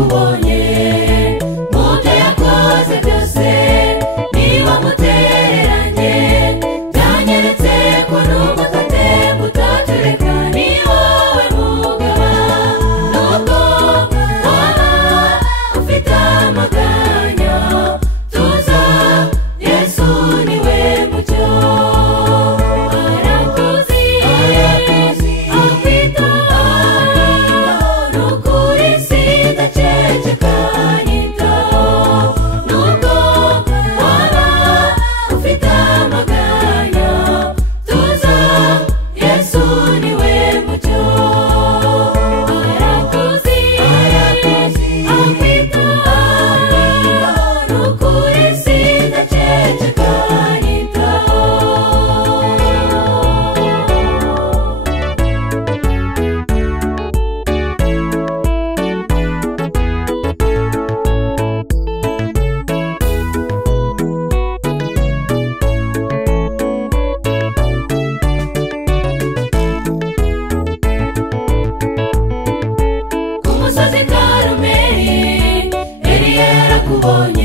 yakubonye mubyo yakoze byose niba mutereranye byanyeretse ko nubwo utatemba utatureka ni wowe mugaba nubwo waba ufite amaganya tuza Yesu niwe mucyo arakuzi akwitaho nukuri sindaceceka nyitaho nubwo waba ufite amaganya tuza Yesu niwe mucyo arakuzi akwitaho nukuri sindaceceka nyitaho. Kumusozi Karumeli Eliya yarakubonye